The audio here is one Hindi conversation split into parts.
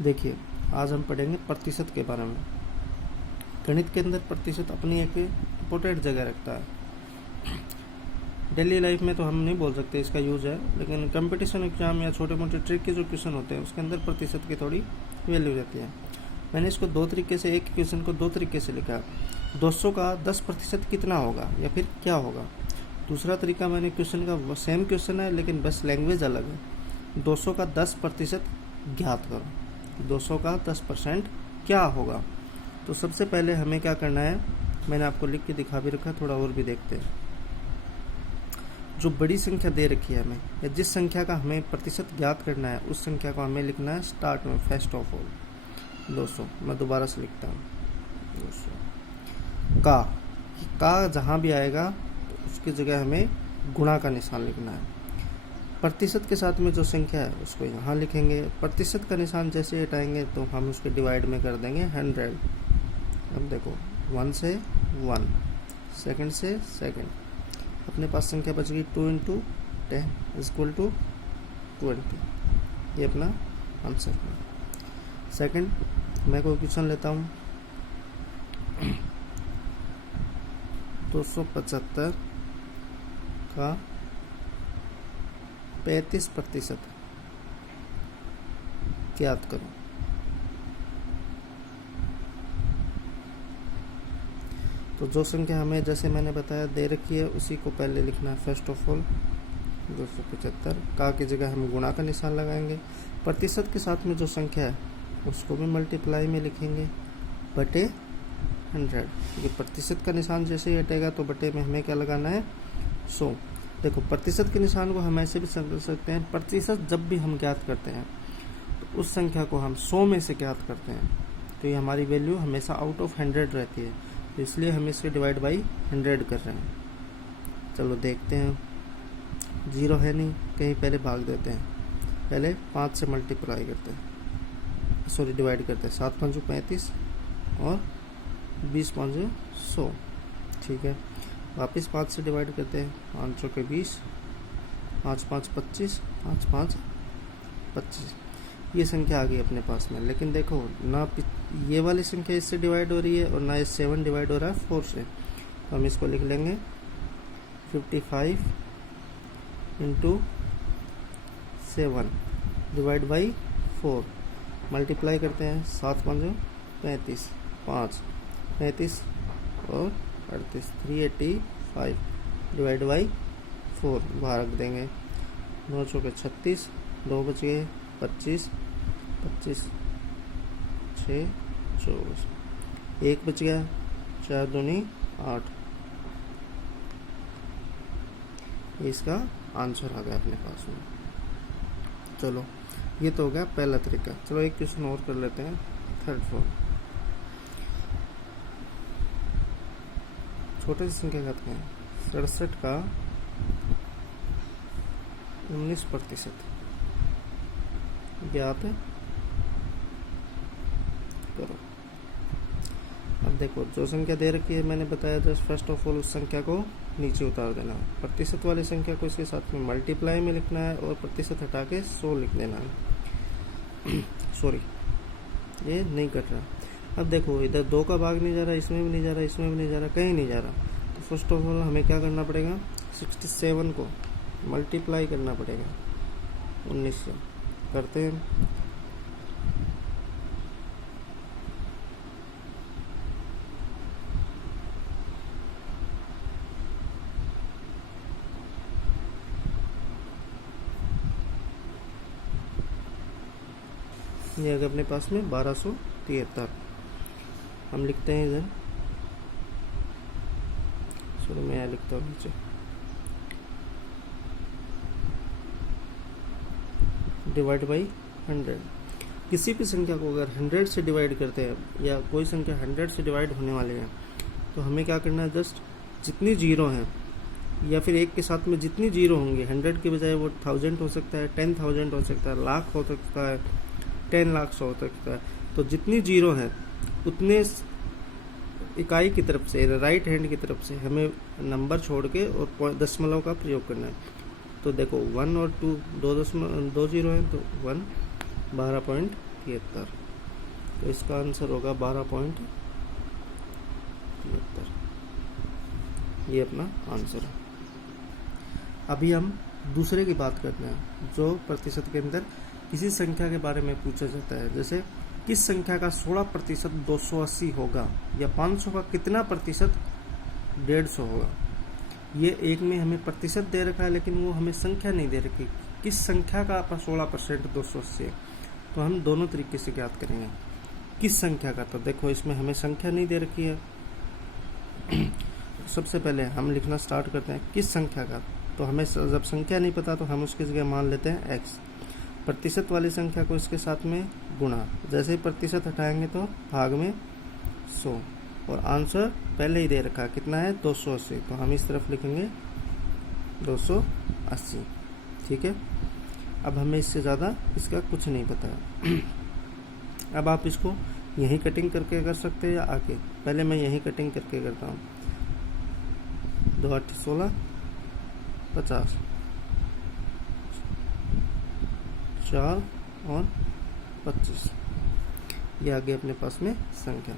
देखिए, आज हम पढ़ेंगे प्रतिशत के बारे में। गणित के अंदर प्रतिशत अपनी एक इम्पोर्टेंट जगह रखता है। डेली लाइफ में तो हम नहीं बोल सकते इसका यूज है, लेकिन कंपटीशन एग्जाम या छोटे मोटे ट्रिक के जो क्वेश्चन होते हैं उसके अंदर प्रतिशत की थोड़ी वैल्यू रहती है। मैंने इसको दो तरीके से, एक क्वेश्चन को दो तरीके से लिखा। 200 का 10% कितना होगा या फिर क्या होगा। दूसरा तरीका, मैंने क्वेश्चन का सेम क्वेश्चन है लेकिन बस लैंग्वेज अलग है। 200 का 10% ज्ञात करो। 200 का 10% क्या होगा। तो सबसे पहले हमें क्या करना है, मैंने आपको लिख के दिखा भी रखा, थोड़ा और भी देखते हैं। जो बड़ी संख्या दे रखी है हमें, या जिस संख्या का हमें प्रतिशत ज्ञात करना है उस संख्या को हमें लिखना है स्टार्ट में, फर्स्ट ऑफ ऑल 200। मैं दोबारा से लिखता हूँ 200 का जहाँ भी आएगा तो उसकी जगह हमें गुणा का निशान लिखना है। प्रतिशत के साथ में जो संख्या है उसको यहाँ लिखेंगे। प्रतिशत का निशान जैसे हटाएंगे तो हम उसके डिवाइड में कर देंगे 100। अब देखो 1 से 1, सेकंड से सेकंड, अपने पास संख्या बच गई 2 × 10 = 20। ये अपना आंसर है। सेकंड, मैं कोई क्वेश्चन लेता हूँ। 275 का 35% ज्ञात करो। तो जो संख्या हमें, जैसे मैंने बताया, दे रखी है उसी को पहले लिखना है फर्स्ट ऑफ ऑल 275। का की जगह हम गुणा का निशान लगाएंगे। प्रतिशत के साथ में जो संख्या है उसको भी मल्टीप्लाई में लिखेंगे बटे 100, क्योंकि प्रतिशत का निशान जैसे ही हटेगा तो बटे में हमें क्या लगाना है 100। देखो, प्रतिशत के निशान को हम ऐसे भी समझ सकते हैं, प्रतिशत जब भी हम ज्ञात करते हैं तो उस संख्या को हम 100 में से ज्ञात करते हैं, तो ये हमारी वैल्यू हमेशा आउट ऑफ 100 रहती है, तो इसलिए हम इसके डिवाइड बाई 100 कर रहे हैं। चलो देखते हैं, 0 है नहीं कहीं, पहले भाग देते हैं। पहले 5 से मल्टीप्लाई करते हैं, सॉरी डिवाइड करते हैं। 7 × 5 = 35 और 20 × 5 = 100। ठीक है, वापस 5 से डिवाइड करते हैं। 5 × 20, 5 × 5 = 25, 5 × 5 = 25। ये संख्या आ गई अपने पास में, लेकिन देखो ना ये वाली संख्या इससे डिवाइड हो रही है और ना ये 7 डिवाइड हो रहा है 4 से। तो हम इसको लिख लेंगे 55 × 7 डिवाइड बाई 4। मल्टीप्लाई करते हैं। 7 × 5 = 35, 5 35 और 38, 385 डिवाइड बाई 4 बाहर रख देंगे। 9 × 4 = 36, 2 बच गए 25, 25 6 24, 1 बच गया, 4 दूनी 8। इसका आंसर आ गया अपने पास में। चलो, ये तो हो गया पहला तरीका। चलो एक क्वेश्चन और कर लेते हैं, थर्ड फॉर्म। छोटे से संख्या कहते हैं 67 का 19% ज्ञात करो। अब देखो, जो संख्या दे रखी है मैंने बताया जस्ट फर्स्ट ऑफ ऑल उस संख्या को नीचे उतार देना है। प्रतिशत वाली संख्या को इसके साथ में मल्टीप्लाई में लिखना है और प्रतिशत हटा के 100 लिख देना है। सॉरी, ये नहीं कट रहा। अब देखो, इधर 2 का भाग नहीं जा रहा, इसमें भी नहीं जा रहा, इसमें भी नहीं जा रहा, कहीं नहीं जा रहा। तो फर्स्ट ऑफ ऑल हमें क्या करना पड़ेगा, 67 को मल्टीप्लाई करना पड़ेगा 19 से। करते हैं। ये अगर अपने पास में 1273 हम लिखते हैं इधर। चलो मैं यहाँ लिखता हूँ नीचे, डिवाइड बाई 100। किसी भी संख्या को अगर 100 से डिवाइड करते हैं या कोई संख्या 100 से डिवाइड होने वाली है तो हमें क्या करना है, जस्ट जितनी जीरो हैं या फिर एक के साथ में जितनी जीरो होंगी, 100 के बजाय वो 1000 हो सकता है, 10,000 हो सकता है, लाख हो सकता है, 10 लाख हो सकता है। तो जितनी जीरो हैं उतने इकाई की तरफ से, राइट हैंड की तरफ से हमें नंबर छोड़ के और दशमलव का प्रयोग करना है। तो देखो 1 और 2 दो जीरो हैं तो 1 12.5 73। तो इसका आंसर होगा 12.73। ये अपना आंसर है। अभी हम दूसरे की बात करते हैं जो प्रतिशत के अंदर किसी संख्या के बारे में पूछा जाता है। जैसे किस संख्या का 16% 280 होगा, या 500 का कितना प्रतिशत 150 होगा। ये एक में हमें प्रतिशत दे रखा है लेकिन वो हमें संख्या नहीं दे रखी, किस संख्या का 16% 280 है। तो हम दोनों तरीके से ज्ञात करेंगे। किस संख्या का, तो देखो इसमें हमें संख्या नहीं दे रखी है। सबसे पहले हम लिखना स्टार्ट करते हैं किस संख्या का। तो हमें जब संख्या नहीं पता तो हम उसकी जगह मान लेते हैं x। प्रतिशत वाली संख्या को इसके साथ में गुणा, जैसे ही प्रतिशत हटाएंगे तो भाग में 100, और आंसर पहले ही दे रखा है कितना है 280। तो हम इस तरफ लिखेंगे 280। ठीक है, अब हमें इससे ज़्यादा इसका कुछ नहीं पता है। अब आप इसको यहीं कटिंग करके कर सकते हैं या आगे। पहले मैं यहीं कटिंग करके करता हूँ। 2 8 16 50, 4 और 25, ये आगे अपने पास में संख्या।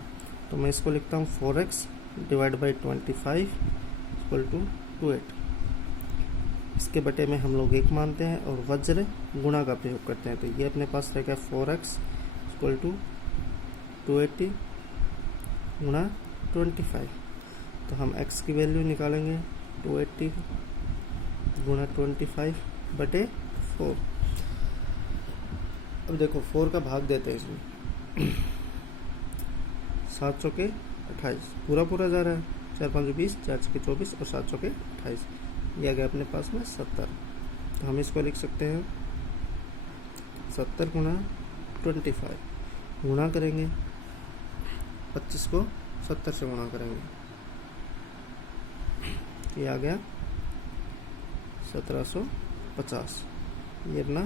तो मैं इसको लिखता हूँ 4x divide by 25 equal to 28। इसके बटे में हम लोग 1 मानते हैं और वज्र गुणा का प्रयोग करते हैं। तो ये अपने पास रहेगा 4x इक्वल टू 280 गुणा 25। तो हम x की वैल्यू निकालेंगे 280 गुणा 25 बटे 4। अब देखो 4 का भाग देते हैं इसमें। 7 चौके 28, पूरा जा रहा है। 4 5 20, 4 6 24 और 7 चौके 28, ये आ गया अपने पास में 70। तो हम इसको लिख सकते हैं 70 गुणा 25, गुणा करेंगे 25 को 70 से गुणा करेंगे, ये आ गया 1750। ये अपना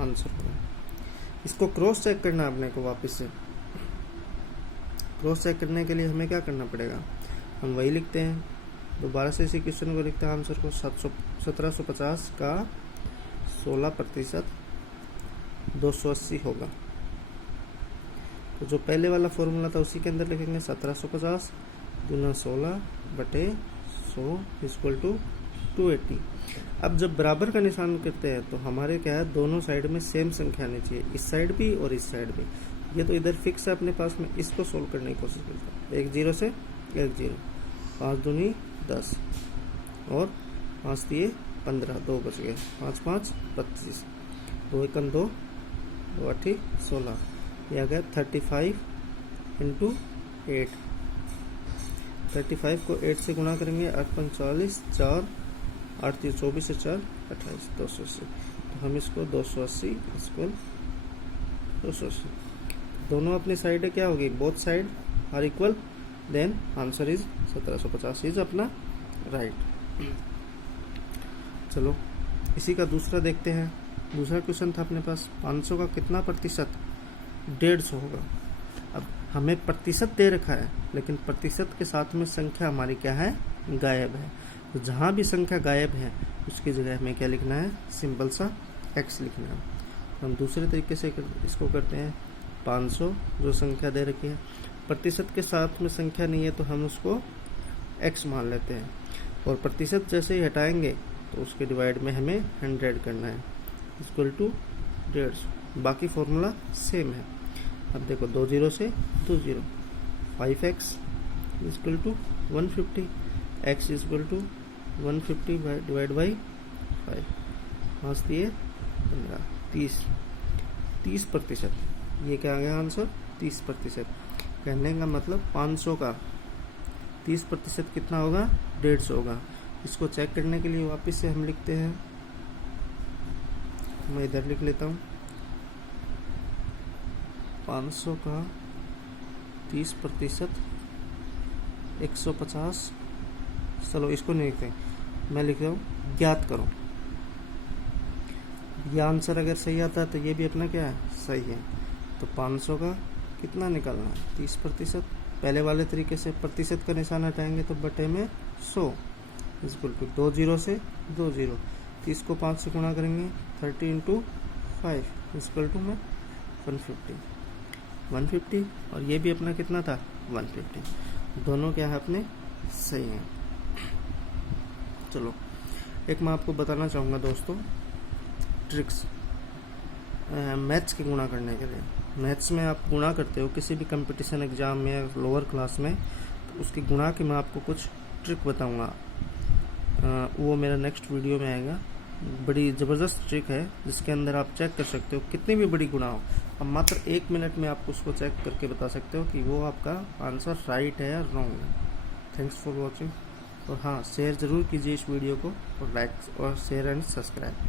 आंसर होगा। इसको क्रॉस चेक करना है अपने को वापस से। क्रॉस चेक करने के लिए हमें क्या करना पड़ेगा, हम वही लिखते हैं। दोबारा से इसी क्वेश्चन को लिखते हैं आंसर को। 1750 का 16% 280 होगा। तो जो पहले वाला फॉर्मूला था उसी के अंदर लिखेंगे 1750 गुना 16 बटे 100 इक्वल टू 280। अब जब बराबर का निशान करते हैं तो हमारे क्या है, दोनों साइड में सेम संख्या आनी चाहिए, इस साइड भी और इस साइड भी। ये तो इधर फिक्स है अपने पास में, इसको सोल्व करने की कोशिश करता है। 1 0 से 1 0, 5 दूनी 10 और 5 दिए 15, 2 बच गए, 5 5 25, 2 1 2, 2 8 16, ये आ गया 35 इंटू 8। 35 को 8 से गुणा करेंगे, 8 5 40, 4 8 3 24 से 4 28, 280। तो हम इसको 280 इक्वल 280, दोनों अपनी साइड क्या होगी, both side are equal, then answer is 1750 इज अपना राइट। चलो इसी का दूसरा देखते हैं। दूसरा क्वेश्चन था अपने पास 500 का कितना प्रतिशत 150 होगा। अब हमें प्रतिशत दे रखा है लेकिन प्रतिशत के साथ में संख्या हमारी क्या है, गायब है। तो जहाँ भी संख्या गायब है उसकी जगह हमें क्या लिखना है, सिंपल सा x लिखना है। तो हम दूसरे तरीके से इसको करते हैं। 500 जो संख्या दे रखी है, प्रतिशत के साथ में संख्या नहीं है तो हम उसको x मान लेते हैं, और प्रतिशत जैसे ही हटाएंगे तो उसके डिवाइड में हमें 100 करना है इक्वल टू 150। बाकी फॉर्मूला सेम है। अब देखो 2 0 से 2 0, 5x equal to 150, x equal to 150 divide by 5, 5 दिए 15, 30%। ये क्या आ गया आंसर, 30%। कहने का मतलब 500 का 30% कितना होगा, 150 होगा। इसको चेक करने के लिए वापस से हम लिखते हैं, मैं इधर लिख लेता हूँ। 500 का 30% 150, चलो इसको नहीं लिखते, मैं लिख रहा हूँ ज्ञात करो। ये आंसर अगर सही आता है तो ये भी अपना क्या है, सही है। तो 500 का कितना निकालना है, 30%। पहले वाले तरीके से प्रतिशत का निशान हटाएंगे तो बटे में 100 इक्वल टू 2 0 से 2 0, 30 को 5 से गुणा करेंगे, 30 इंटू 5 इक्वल टू में 150। 150 और ये भी अपना कितना था 150, दोनों क्या है अपने सही हैं। चलो एक मैं आपको बताना चाहूँगा दोस्तों ट्रिक्स मैथ्स के गुणा करने के लिए। मैथ्स में आप गुणा करते हो किसी भी कंपटीशन एग्जाम में या लोअर क्लास में, तो उसके गुणा की मैं आपको कुछ ट्रिक बताऊंगा, वो मेरा नेक्स्ट वीडियो में आएगा। बड़ी ज़बरदस्त ट्रिक है जिसके अंदर आप चेक कर सकते हो कितनी भी बड़ी गुणा हो, अब मात्र 1 मिनट में आप उसको चेक करके बता सकते हो कि वो आपका आंसर राइट है या रॉन्ग है। Thanks for watching. और हाँ, शेयर ज़रूर कीजिए इस वीडियो को, और लाइक और शेयर एंड सब्सक्राइब।